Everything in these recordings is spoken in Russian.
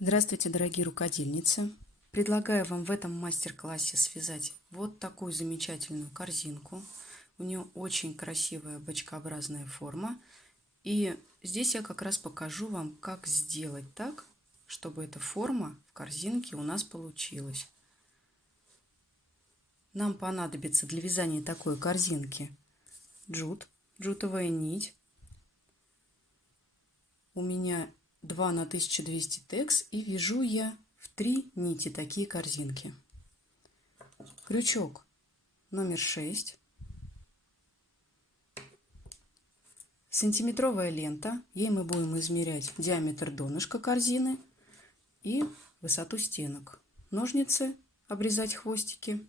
Здравствуйте, дорогие рукодельницы! Предлагаю вам в этом мастер-классе связать вот такую замечательную корзинку. У нее очень красивая бочкообразная форма. И здесь я как раз покажу вам, как сделать так, чтобы эта форма в корзинке у нас получилась. Нам понадобится для вязания такой корзинки джутовая нить. У меня 2 на 1200 текс, и вяжу я в 3 нити такие корзинки. Крючок номер 6, сантиметровая лента, ей мы будем измерять диаметр донышка корзины и высоту стенок. Ножницы, обрезать хвостики,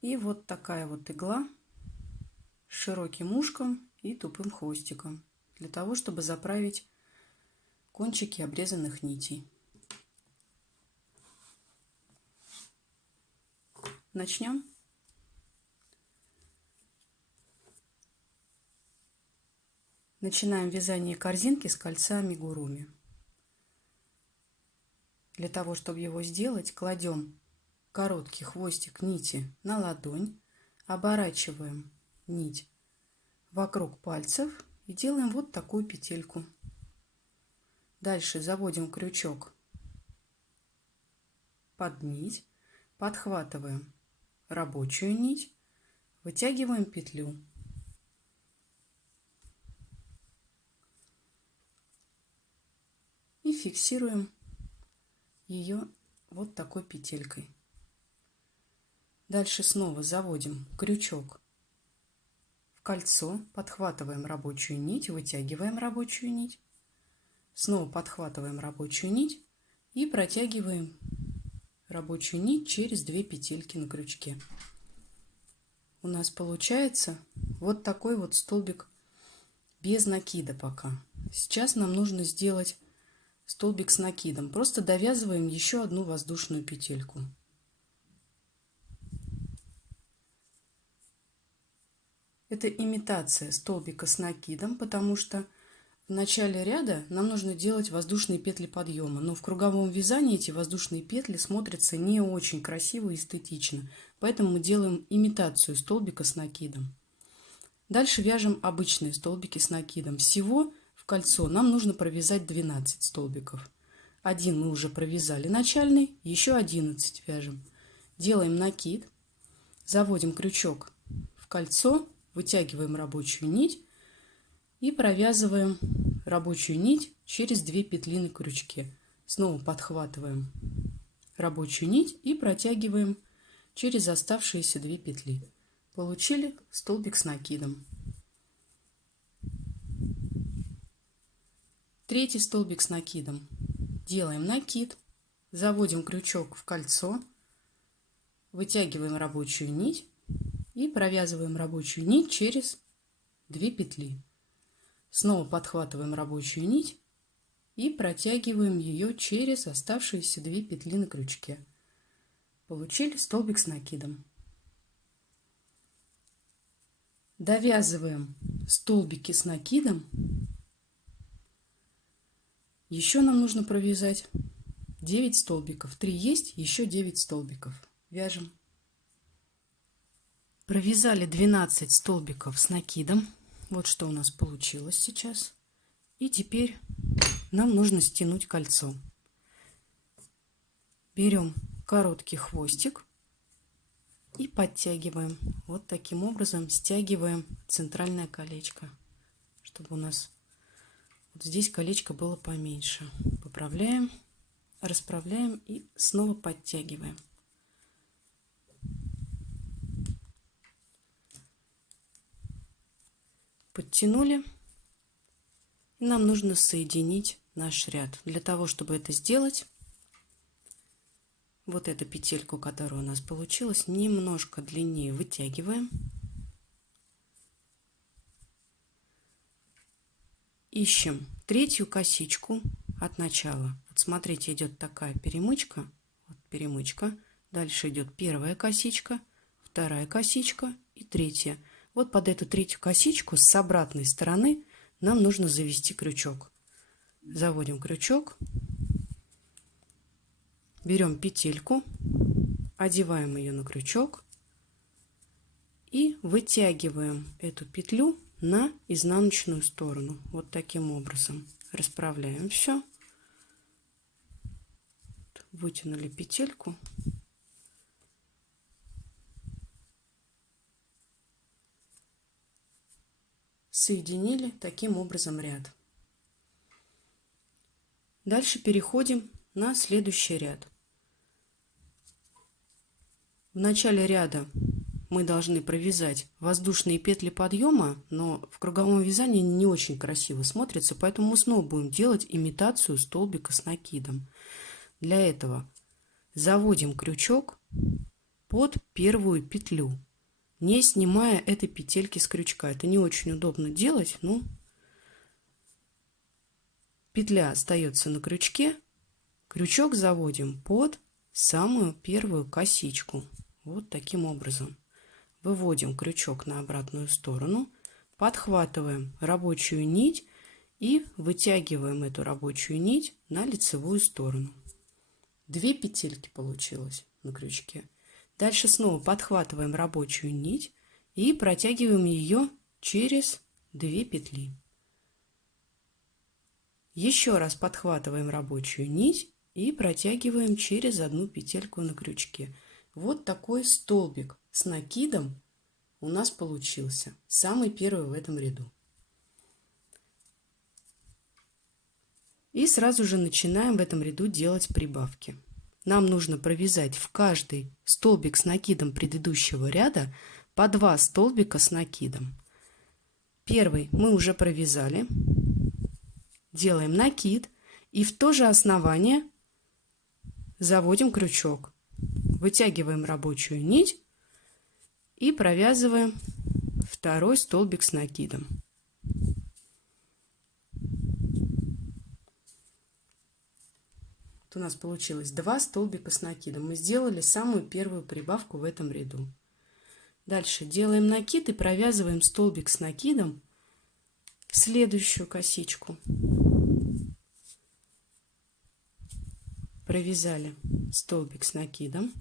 и вот такая вот игла с широким ушком и тупым хвостиком, для того, чтобы заправить кончики обрезанных нитей. Начнем. Начинаем вязание корзинки с кольца амигуруми. Для того, чтобы его сделать, кладем короткий хвостик нити на ладонь, оборачиваем нить вокруг пальцев и делаем вот такую петельку. Дальше заводим крючок под нить, подхватываем рабочую нить, вытягиваем петлю. И фиксируем ее вот такой петелькой. Дальше снова заводим крючок в кольцо, подхватываем рабочую нить, вытягиваем рабочую нить, снова подхватываем рабочую нить и протягиваем рабочую нить через 2 петельки на крючке. У нас получается вот такой вот столбик без накида пока. Сейчас нам нужно сделать столбик с накидом. Просто довязываем еще одну воздушную петельку. Это имитация столбика с накидом, потому что в начале ряда нам нужно делать воздушные петли подъема, но в круговом вязании эти воздушные петли смотрятся не очень красиво и эстетично, поэтому мы делаем имитацию столбика с накидом. Дальше вяжем обычные столбики с накидом. Всего в кольцо нам нужно провязать 12 столбиков. Один мы уже провязали начальный, еще 11 вяжем. Делаем накид, заводим крючок в кольцо, вытягиваем рабочую нить и провязываем рабочую нить через 2 петли на крючке. Снова подхватываем рабочую нить и протягиваем через оставшиеся 2 петли. Получили столбик с накидом. Третий столбик с накидом. Делаем накид, заводим крючок в кольцо, вытягиваем рабочую нить и провязываем рабочую нить через 2 петли. Снова подхватываем рабочую нить и протягиваем ее через оставшиеся 2 петли на крючке. Получили столбик с накидом. Довязываем столбики с накидом. Еще нам нужно провязать 9 столбиков. 3 есть, еще 9 столбиков. Вяжем. Провязали 12 столбиков с накидом. Вот что у нас получилось сейчас. И теперь нам нужно стянуть кольцо. Берем короткий хвостик и подтягиваем. Вот таким образом стягиваем центральное колечко, чтобы у нас вот здесь колечко было поменьше. Поправляем, расправляем и снова подтягиваем. Подтянули. И нам нужно соединить наш ряд. Для того, чтобы это сделать, вот эту петельку, которая у нас получилась, немножко длиннее вытягиваем. Ищем третью косичку от начала. Вот смотрите, идет такая перемычка. Вот перемычка. Дальше идет первая косичка, вторая косичка и третья. Вот под эту третью косичку с обратной стороны нам нужно завести крючок. Заводим крючок берем петельку, одеваем ее на крючок и вытягиваем эту петлю на изнаночную сторону. Вот таким образом расправляем все. Вытянули петельку. Соединили таким образом ряд. Дальше переходим на следующий ряд. В начале ряда мы должны провязать воздушные петли подъема, но в круговом вязании они не очень красиво смотрятся, поэтому мы снова будем делать имитацию столбика с накидом. Для этого заводим крючок под первую петлю, не снимая этой петельки с крючка. Это не очень удобно делать, но петля остается на крючке, крючок заводим под самую первую косичку. Вот таким образом. Выводим крючок на обратную сторону, подхватываем рабочую нить и вытягиваем эту рабочую нить на лицевую сторону. 2 петельки получилось на крючке. Дальше снова подхватываем рабочую нить и протягиваем ее через 2 петли. Еще раз подхватываем рабочую нить и протягиваем через 1 петельку на крючке. Вот такой столбик с накидом у нас получился, самый первый в этом ряду. И сразу же начинаем в этом ряду делать прибавки. Нам нужно провязать в каждый столбик с накидом предыдущего ряда по 2 столбика с накидом. Первый мы уже провязали. Делаем накид и в то же основание заводим крючок. Вытягиваем рабочую нить и провязываем второй столбик с накидом. У нас получилось 2 столбика с накидом. Мы сделали самую первую прибавку в этом ряду. Дальше делаем накид и провязываем столбик с накидом в следующую косичку. Провязали столбик с накидом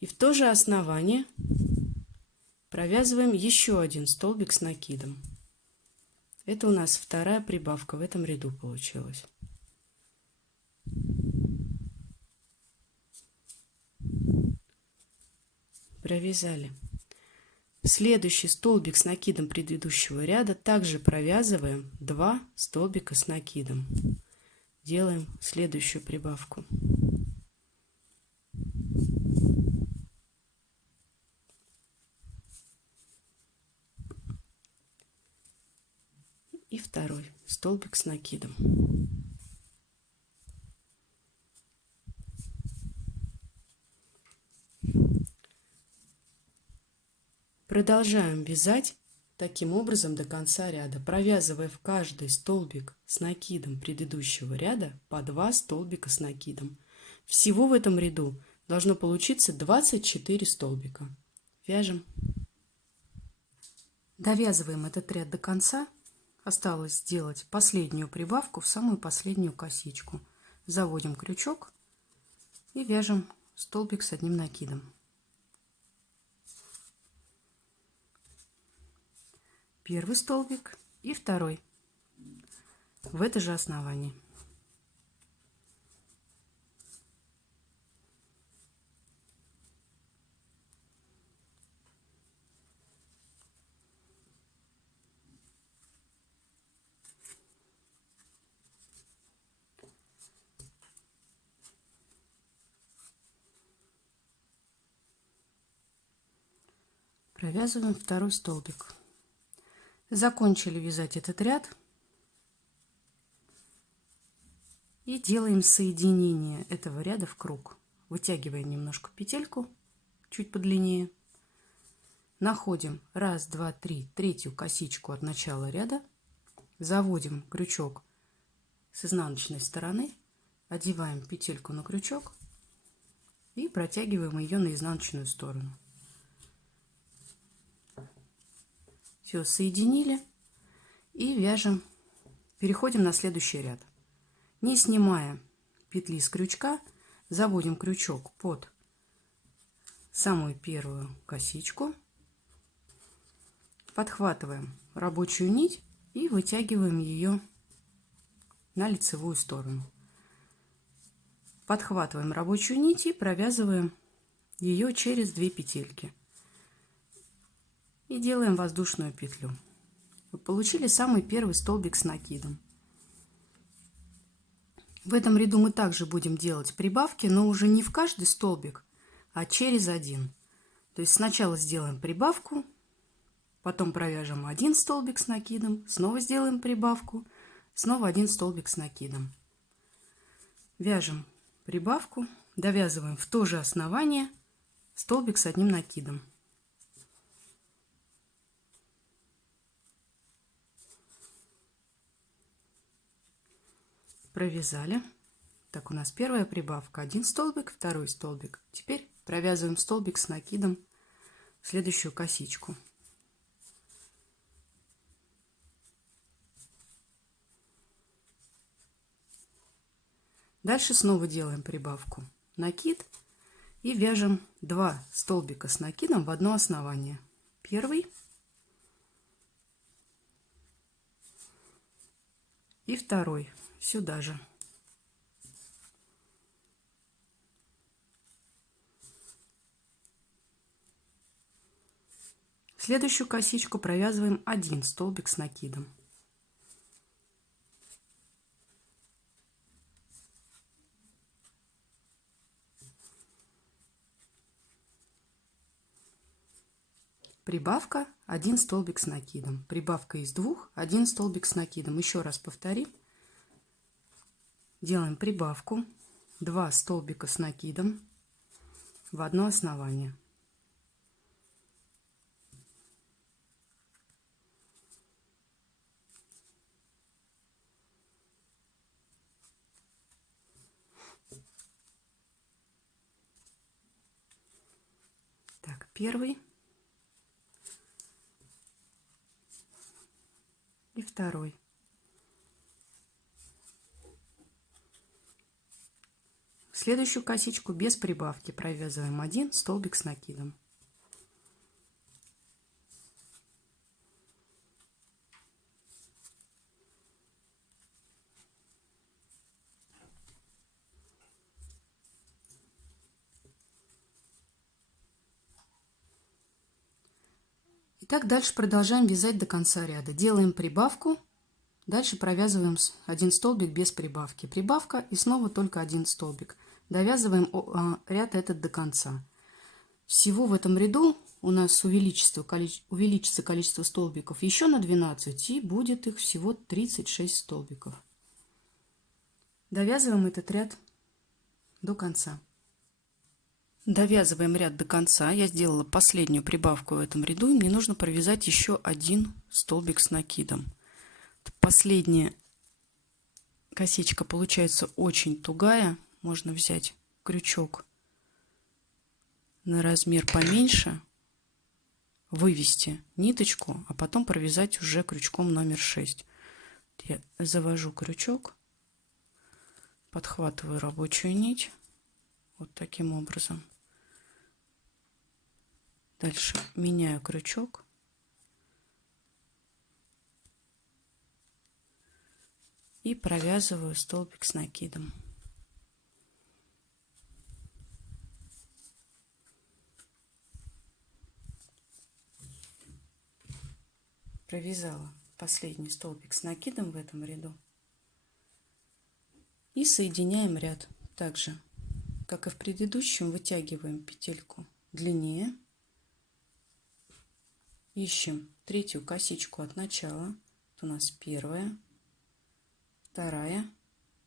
и в то же основание провязываем еще 1 столбик с накидом. Это у нас вторая прибавка в этом ряду получилась. Провязали. Следующий столбик с накидом предыдущего ряда также провязываем 2 столбика с накидом. Делаем следующую прибавку. И второй столбик с накидом. Продолжаем вязать таким образом до конца ряда, провязывая в каждый столбик с накидом предыдущего ряда по 2 столбика с накидом. Всего в этом ряду должно получиться 24 столбика. Вяжем. Довязываем этот ряд до конца. Осталось сделать последнюю прибавку в самую последнюю косичку. Заводим крючок и вяжем столбик с одним накидом. Первый столбик и второй в это же основание. Провязываем второй столбик. Закончили вязать этот ряд и делаем соединение этого ряда в круг. Вытягиваем немножко петельку, чуть подлиннее. Находим 1, 2, 3, третью косичку от начала ряда. Заводим крючок с изнаночной стороны, одеваем петельку на крючок и протягиваем ее на изнаночную сторону. Все, соединили и вяжем. Переходим на следующий ряд. Не снимая петли с крючка, Заводим крючок под самую первую косичку, подхватываем рабочую нить и вытягиваем ее на лицевую сторону. Подхватываем рабочую нить и провязываем ее через 2 петельки. И делаем воздушную петлю. Вы получили самый первый столбик с накидом. В этом ряду мы также будем делать прибавки, но уже не в каждый столбик, а через один. То есть сначала сделаем прибавку, потом провяжем один столбик с накидом, снова сделаем прибавку, снова один столбик с накидом. Вяжем прибавку, довязываем в то же основание столбик с одним накидом. Провязали. Так, у нас первая прибавка, один столбик, второй столбик. Теперь провязываем столбик с накидом в следующую косичку. Дальше снова делаем прибавку, накид и вяжем 2 столбика с накидом в одно основание. Первый и второй сюда же. В следующую косичку провязываем один столбик с накидом. Прибавка, один столбик с накидом. Прибавка из 2, один столбик с накидом. Еще раз повторим. Делаем прибавку, 2 столбика с накидом в одно основание. Так, первый и второй. В следующую косичку без прибавки провязываем один столбик с накидом. Итак, дальше продолжаем вязать до конца ряда. Делаем прибавку, дальше провязываем один столбик без прибавки. Прибавка и снова только один столбик. Довязываем ряд этот до конца. Всего в этом ряду у нас увеличится количество столбиков еще на 12, и будет их всего 36 столбиков. Довязываем этот ряд до конца. Довязываем ряд до конца. Я сделала последнюю прибавку в этом ряду, и мне нужно провязать еще один столбик с накидом. Последняя косичка получается очень тугая. Можно взять крючок на размер поменьше, вывести ниточку, а потом провязать уже крючком номер 6. Я завожу крючок, подхватываю рабочую нить вот таким образом. Дальше меняю крючок. И провязываю столбик с накидом. Провязала последний столбик с накидом в этом ряду. И соединяем ряд. Также, как и в предыдущем, вытягиваем петельку длиннее. Ищем третью косичку от начала. Это у нас первая, вторая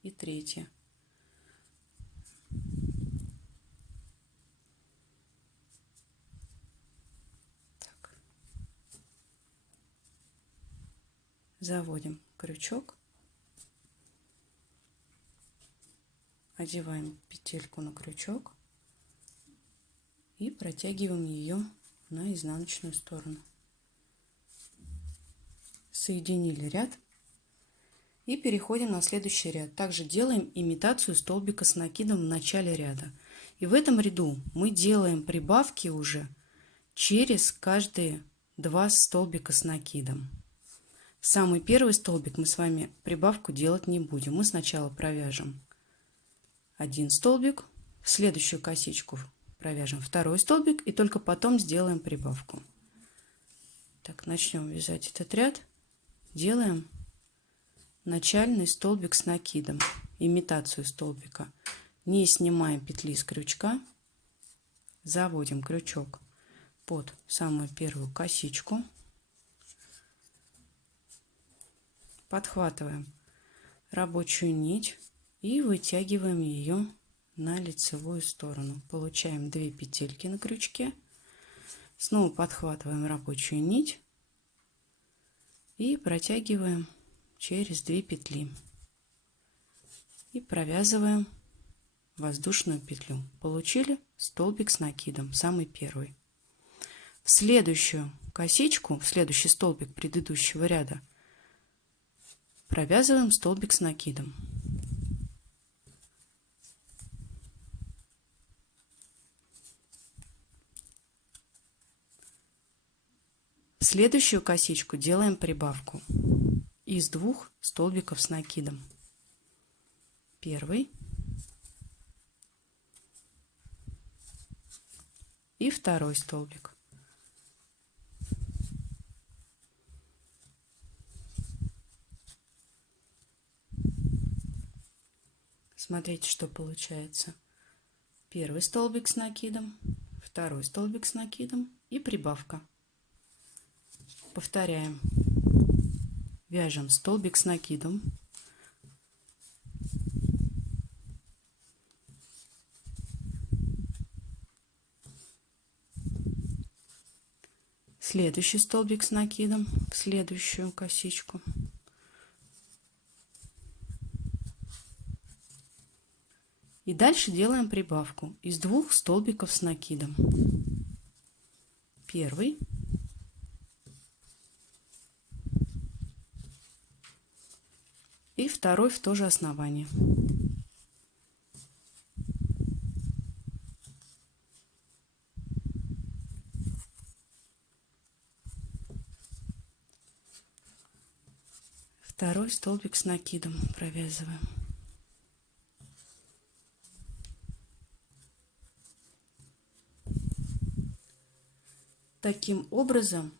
и третья. Так. Заводим крючок, одеваем петельку на крючок и протягиваем ее на изнаночную сторону. Соединили ряд И переходим на следующий ряд. Также делаем имитацию столбика с накидом в начале ряда. И в этом ряду мы делаем прибавки уже через каждые 2 столбика с накидом. В самый первый столбик мы с вами прибавку делать не будем. Мы сначала провяжем 1 столбик, в следующую косичку провяжем 2 столбик и только потом сделаем прибавку. Так, начнем вязать этот ряд. Делаем начальный столбик с накидом, имитацию столбика. Не снимаем петли с крючка, заводим крючок под самую первую косичку, подхватываем рабочую нить и вытягиваем ее на лицевую сторону. Получаем 2 петельки на крючке, снова подхватываем рабочую нить и протягиваем через 2 петли и провязываем воздушную петлю. Получили столбик с накидом, самый первый. В следующую косичку, в следующий столбик предыдущего ряда провязываем столбик с накидом. В следующую косичку делаем прибавку из 2 столбиков с накидом. Первый и второй столбик. Смотрите, что получается. Первый столбик с накидом, второй столбик с накидом и прибавка. Повторяем. Вяжем столбик с накидом, следующий столбик с накидом в следующую косичку, и дальше делаем прибавку из 2 столбиков с накидом. Первый и второй в то же основание. Второй столбик с накидом провязываем. Таким образом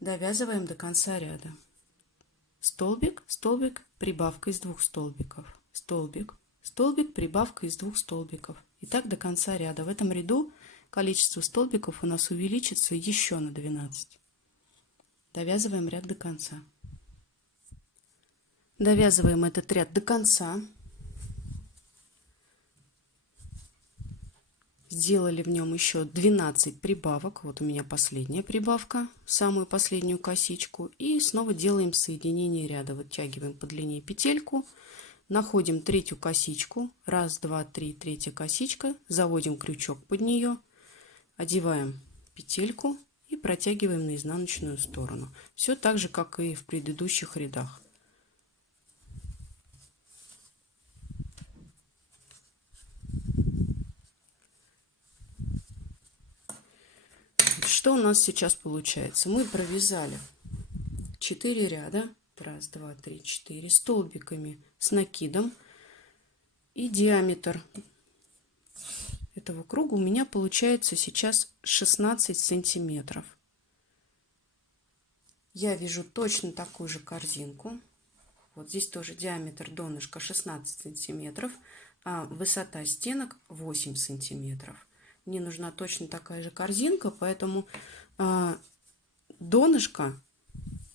довязываем до конца ряда. Столбик, столбик, прибавка из 2 столбиков. Столбик, столбик, прибавка из 2 столбиков. И так до конца ряда. В этом ряду количество столбиков у нас увеличится еще на 12. Довязываем ряд до конца. Довязываем этот ряд до конца. Сделали в нем еще 12 прибавок. Вот у меня последняя прибавка, самую последнюю косичку. И снова делаем соединение ряда. Вытягиваем по длине петельку, находим третью косичку. 1, 2, 3, третья косичка. Заводим крючок под нее, одеваем петельку и протягиваем на изнаночную сторону. Все так же, как и в предыдущих рядах. Что у нас сейчас получается? Мы провязали 4 ряда, 1, 2, 3, 4, столбиками с накидом, и диаметр этого круга у меня получается сейчас 16 сантиметров. Я вяжу точно такую же корзинку. Вот здесь тоже диаметр донышка 16 сантиметров, а высота стенок 8 сантиметров. Мне нужна точно такая же корзинка, поэтому донышко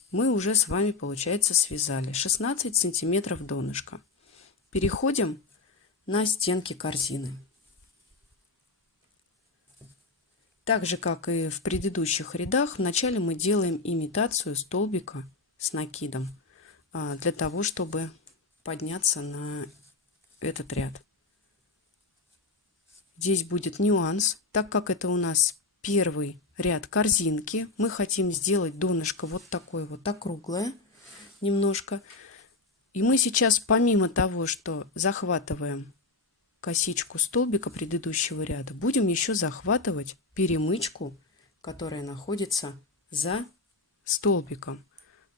мы уже с вами, получается, связали. 16 сантиметров донышко. Переходим на стенки корзины. Так же, как и в предыдущих рядах, вначале мы делаем имитацию столбика с накидом, для того, чтобы подняться на этот ряд. Здесь будет нюанс, так как это у нас первый ряд корзинки, мы хотим сделать донышко вот такое вот округлое немножко. И мы сейчас, помимо того, что захватываем косичку столбика предыдущего ряда, будем еще захватывать перемычку, которая находится за столбиком.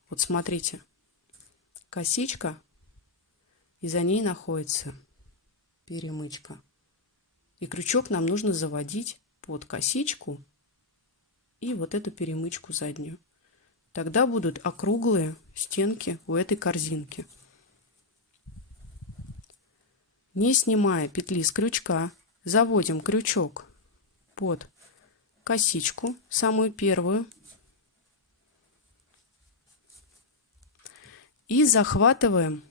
Вот смотрите, косичка, и за ней находится перемычка. И крючок нам нужно заводить под косичку и вот эту перемычку заднюю. Тогда будут округлые стенки у этой корзинки. Не снимая петли с крючка, заводим крючок под косичку, самую первую, и захватываем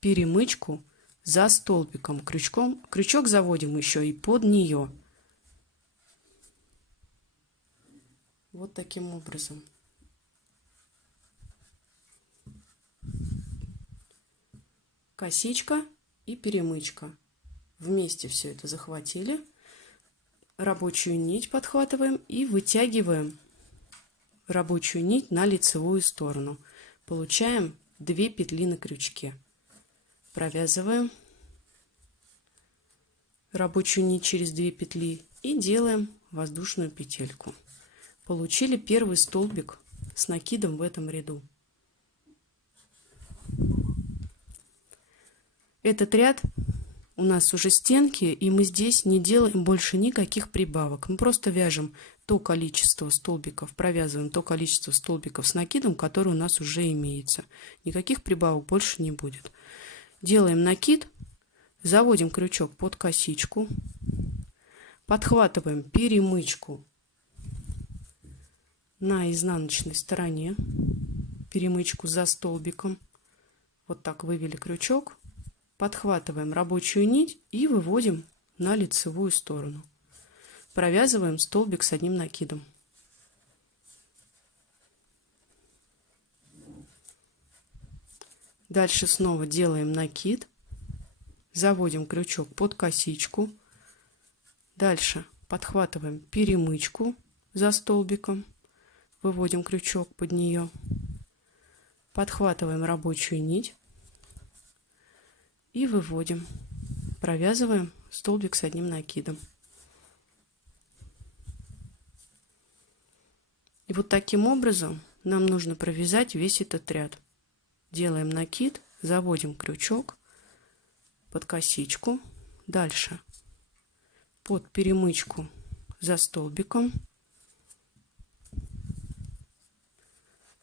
перемычку за столбиком. Крючок заводим еще и под нее. Вот таким образом. Косичка и перемычка. Вместе все это захватили. Рабочую нить подхватываем и вытягиваем рабочую нить на лицевую сторону. Получаем 2 петли на крючке. Провязываем рабочую нить через 2 петли и делаем воздушную петельку. Получили первый столбик с накидом в этом ряду. Этот ряд у нас уже стенки, и мы здесь не делаем больше никаких прибавок. Мы просто вяжем то количество столбиков, провязываем то количество столбиков с накидом, который у нас уже имеется. Никаких прибавок больше не будет. Делаем накид, заводим крючок под косичку, подхватываем перемычку на изнаночной стороне, перемычку за столбиком. Вот так вывели крючок. Подхватываем рабочую нить и выводим на лицевую сторону. Провязываем столбик с одним накидом. Дальше снова делаем накид. Заводим крючок под косичку. Дальше подхватываем перемычку за столбиком. Выводим крючок под нее. Подхватываем рабочую нить. И выводим, провязываем столбик с одним накидом. И вот таким образом нам нужно провязать весь этот ряд. Делаем накид, заводим крючок под косичку, дальше под перемычку за столбиком,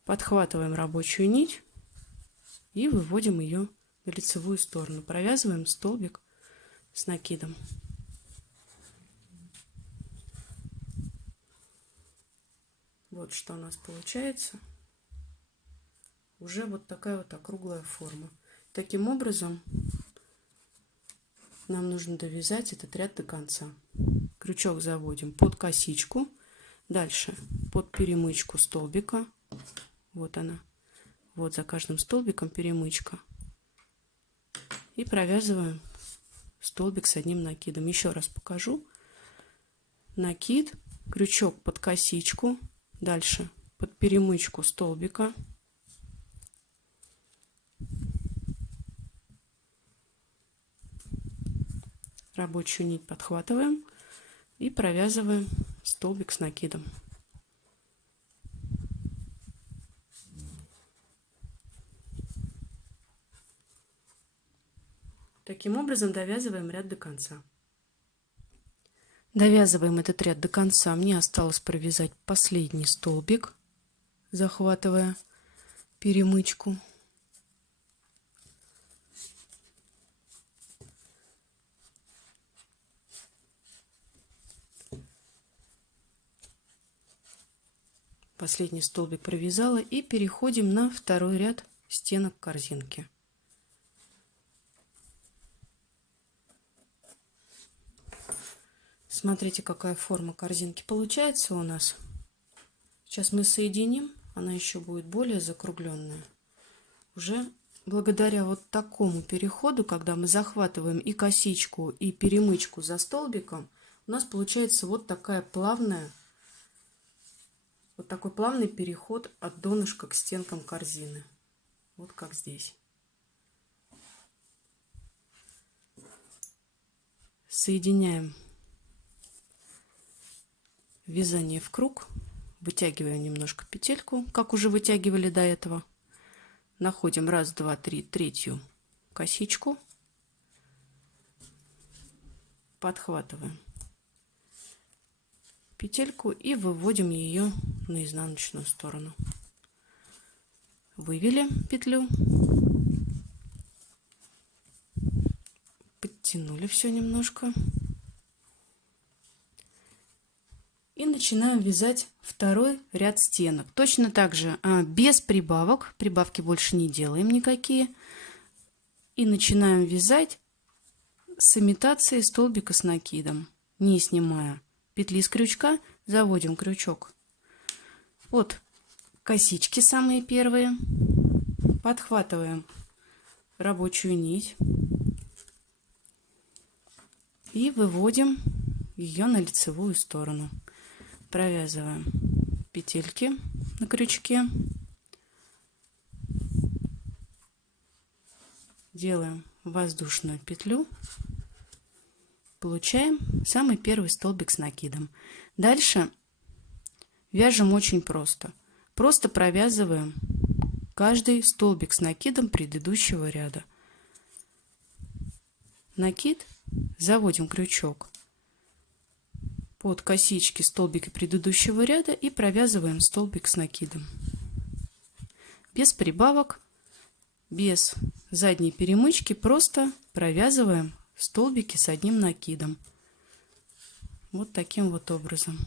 подхватываем рабочую нить и выводим ее на лицевую сторону. Провязываем столбик с накидом. Вот что у нас получается. Уже вот такая вот округлая форма. Таким образом нам нужно довязать этот ряд до конца. Крючок заводим под косичку, дальше под перемычку столбика. Вот она. Вот за каждым столбиком перемычка. И провязываем столбик с одним накидом. Еще раз покажу. Накид, крючок под косичку, дальше под перемычку столбика. Рабочую нить подхватываем и провязываем столбик с накидом. Таким образом довязываем ряд до конца. Довязываем этот ряд до конца. Мне осталось провязать последний столбик, захватывая перемычку. Последний столбик провязала и переходим на второй ряд стенок корзинки. Смотрите, какая форма корзинки получается у нас. Сейчас мы соединим, она еще будет более закругленная. Уже благодаря вот такому переходу, когда мы захватываем и косичку, и перемычку за столбиком, у нас получается вот такая плавная, вот такой плавный переход от донышка к стенкам корзины. Вот как здесь. Соединяем вязание в круг, вытягиваем немножко петельку, как уже вытягивали до этого. Находим 1, 2, 3, третью косичку, подхватываем петельку и выводим ее на изнаночную сторону. Вывели петлю, подтянули все немножко и начинаем вязать второй ряд стенок. Точно так же, без прибавок, прибавки больше не делаем никакие, и начинаем вязать с имитацией столбика с накидом, не снимая петли с крючка. Заводим крючок от косички самые первые, подхватываем рабочую нить и выводим ее на лицевую сторону. Провязываем петельки на крючке, делаем воздушную петлю, получаем самый первый столбик с накидом. Дальше вяжем очень просто. Просто провязываем каждый столбик с накидом предыдущего ряда. Накид, заводим крючок под косички столбики предыдущего ряда и провязываем столбик с накидом. Без прибавок, без задней перемычки, просто провязываем столбики с одним накидом. Вот таким вот образом.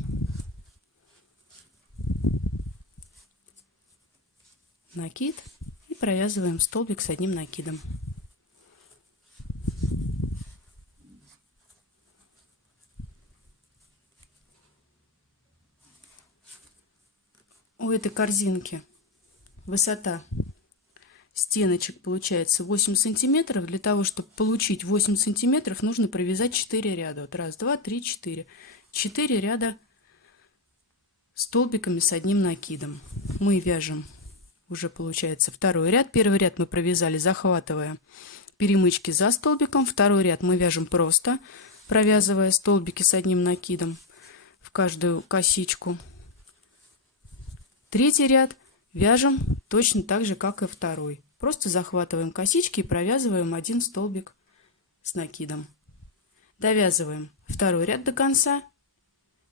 Накид и провязываем столбик с одним накидом. У этой корзинки высота стеночек получается 8 сантиметров. Для того, чтобы получить 8 сантиметров, нужно провязать 4 ряда. Вот 1, 2, 3, 4. 4 ряда столбиками с одним накидом. Мы вяжем уже получается второй ряд. Первый ряд мы провязали, захватывая перемычки за столбиком. Второй ряд мы вяжем просто, провязывая столбики с одним накидом в каждую косичку. Третий ряд вяжем точно так же, как и второй. Просто захватываем косички и провязываем один столбик с накидом. Довязываем второй ряд до конца.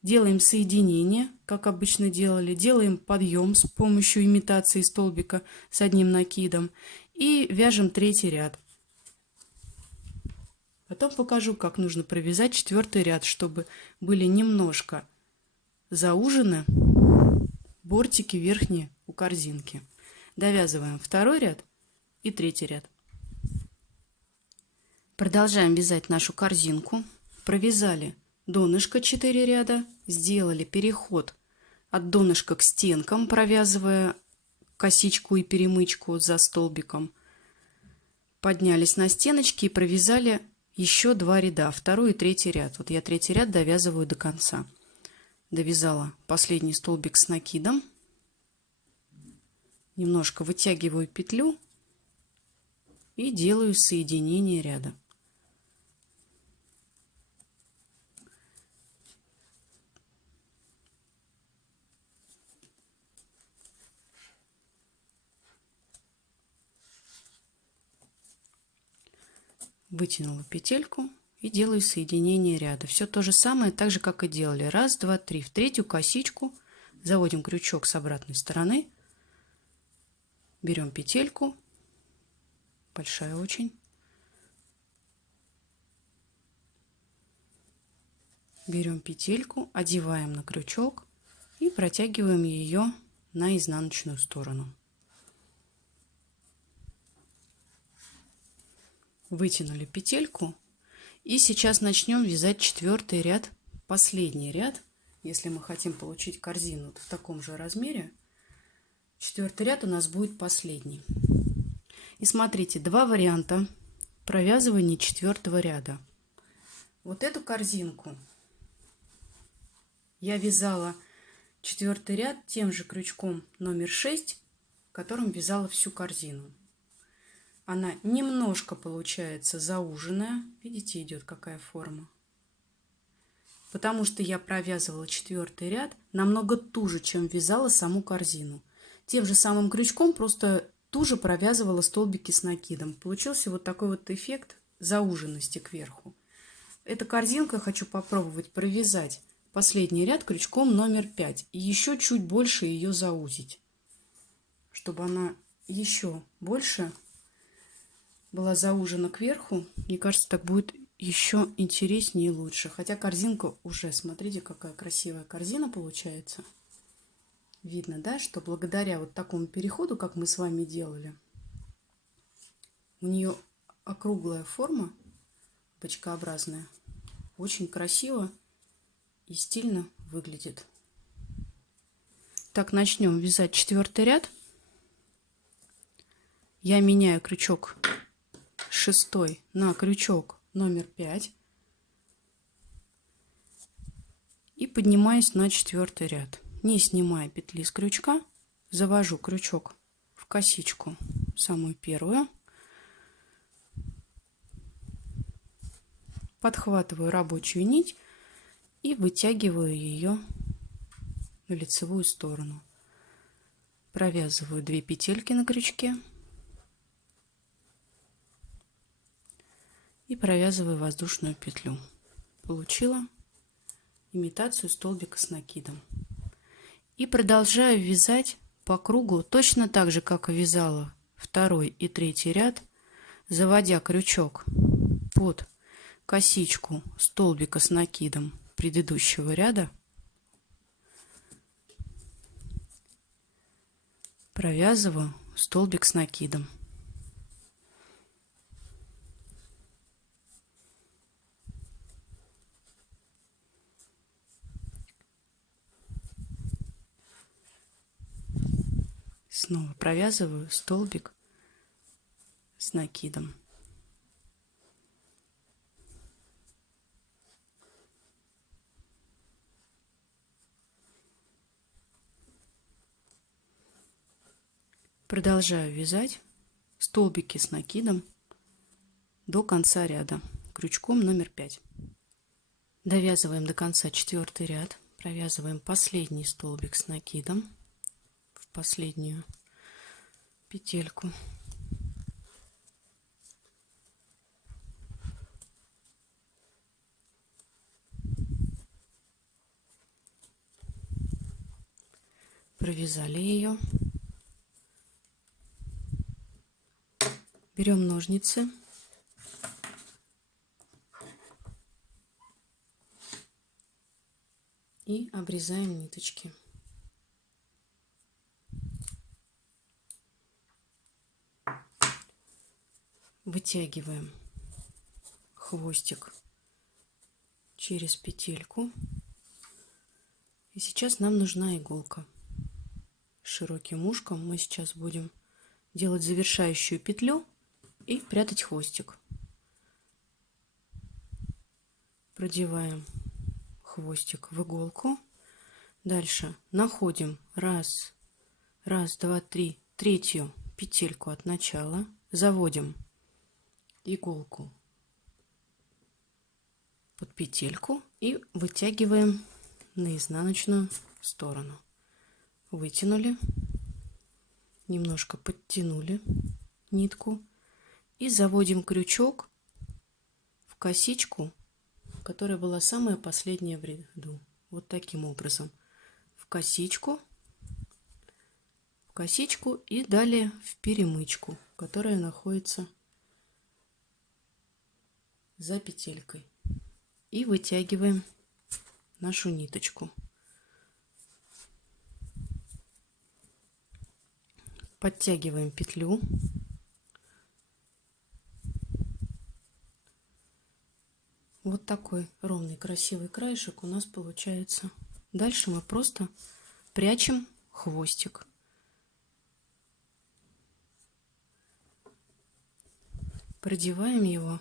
Делаем соединение, как обычно делали. Делаем подъем с помощью имитации столбика с одним накидом. И вяжем третий ряд. Потом покажу, как нужно провязать четвертый ряд, чтобы были немножко заужены бортики верхние у корзинки. Довязываем второй ряд и третий ряд. Продолжаем вязать нашу корзинку. Провязали донышко 4 ряда, сделали переход от донышка к стенкам, провязывая косичку и перемычку за столбиком. Поднялись на стеночки и провязали еще 2 ряда, второй и третий ряд. Вот я третий ряд довязываю до конца. Довязала последний столбик с накидом, немножко вытягиваю петлю и делаю соединение ряда. Вытянула петельку и делаю соединение ряда. Все то же самое, так же как и делали. 1, 2, 3. В третью косичку заводим крючок с обратной стороны, берем петельку, большая очень, берем петельку, одеваем на крючок и протягиваем ее на изнаночную сторону. Вытянули петельку и сейчас начнем вязать четвертый ряд, последний ряд. Если мы хотим получить корзину в таком же размере, четвертый ряд у нас будет последний. И смотрите, 2 варианта провязывания четвертого ряда. Вот эту корзинку я вязала четвертый ряд тем же крючком номер 6, которым вязала всю корзину. Она немножко получается зауженная. Видите, идет какая форма. потому что я провязывала 4-й ряд намного туже, чем вязала саму корзину. Тем же самым крючком просто туже провязывала столбики с накидом. Получился вот такой вот эффект зауженности кверху. Эта корзинка хочу попробовать провязать последний ряд крючком номер 5 и еще чуть больше ее заузить, чтобы она еще больше была заужена кверху. Мне кажется, так будет еще интереснее и лучше. Хотя корзинка уже, смотрите, какая красивая корзина получается. Видно, да, что благодаря вот такому переходу, как мы с вами делали, у нее округлая форма, бочкообразная, очень красиво и стильно выглядит. Так, начнем вязать 4-й ряд. Я меняю крючок 6 на крючок номер 5 и поднимаюсь на 4-й ряд. Не снимая петли с крючка, завожу крючок в косичку, самую первую, подхватываю рабочую нить и вытягиваю ее на лицевую сторону. Провязываю 2 петельки на крючке и провязываю воздушную петлю. Получила имитацию столбика с накидом. И продолжаю вязать по кругу точно так же, как и вязала 2-й и 3-й ряд, заводя крючок под косичку столбика с накидом предыдущего ряда, провязываю столбик с накидом. Снова провязываю столбик с накидом. Продолжаю вязать столбики с накидом до конца ряда крючком номер 5. Довязываем до конца 4-й ряд, провязываем последний столбик с накидом в последнюю петельку. Провязали ее. Берем ножницы и обрезаем ниточки. Вытягиваем хвостик через петельку. И сейчас нам нужна иголка. Широким ушком мы сейчас будем делать завершающую петлю и прятать хвостик. Продеваем хвостик в иголку. Дальше находим раз, два, три, третью петельку от начала. Заводим иголку под петельку и вытягиваем на изнаночную сторону. Вытянули, немножко подтянули нитку и заводим крючок в косичку, которая была самая последняя в ряду. Вот таким образом. В косичку и далее в перемычку, которая находится за петелькой. И вытягиваем нашу ниточку. Подтягиваем петлю. Вот такой ровный красивый краешек у нас получается. Дальше мы просто прячем хвостик. Продеваем его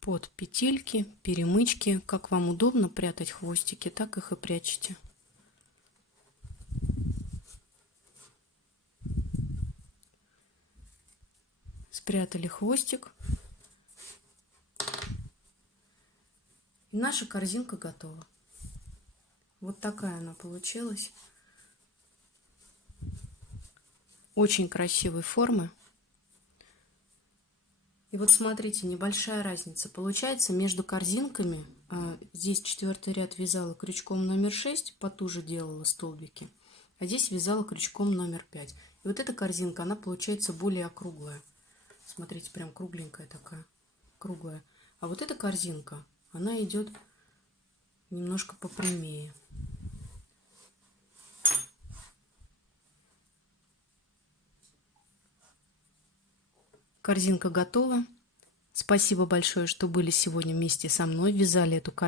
под петельки, перемычки. Как вам удобно прятать хвостики, так их и прячете. С спрятали хвостик. И наша корзинка готова. Вот такая она получилась. Очень красивой формы. И вот смотрите, небольшая разница. Получается, между корзинками, здесь 4-й ряд вязала крючком номер 6, потуже делала столбики, а здесь вязала крючком номер 5. И вот эта корзинка, она получается более округлая. Смотрите, прям кругленькая такая, круглая. А вот эта корзинка, она идет немножко попрямее. Корзинка готова. Спасибо большое, что были сегодня вместе со мной, вязали эту корзинку.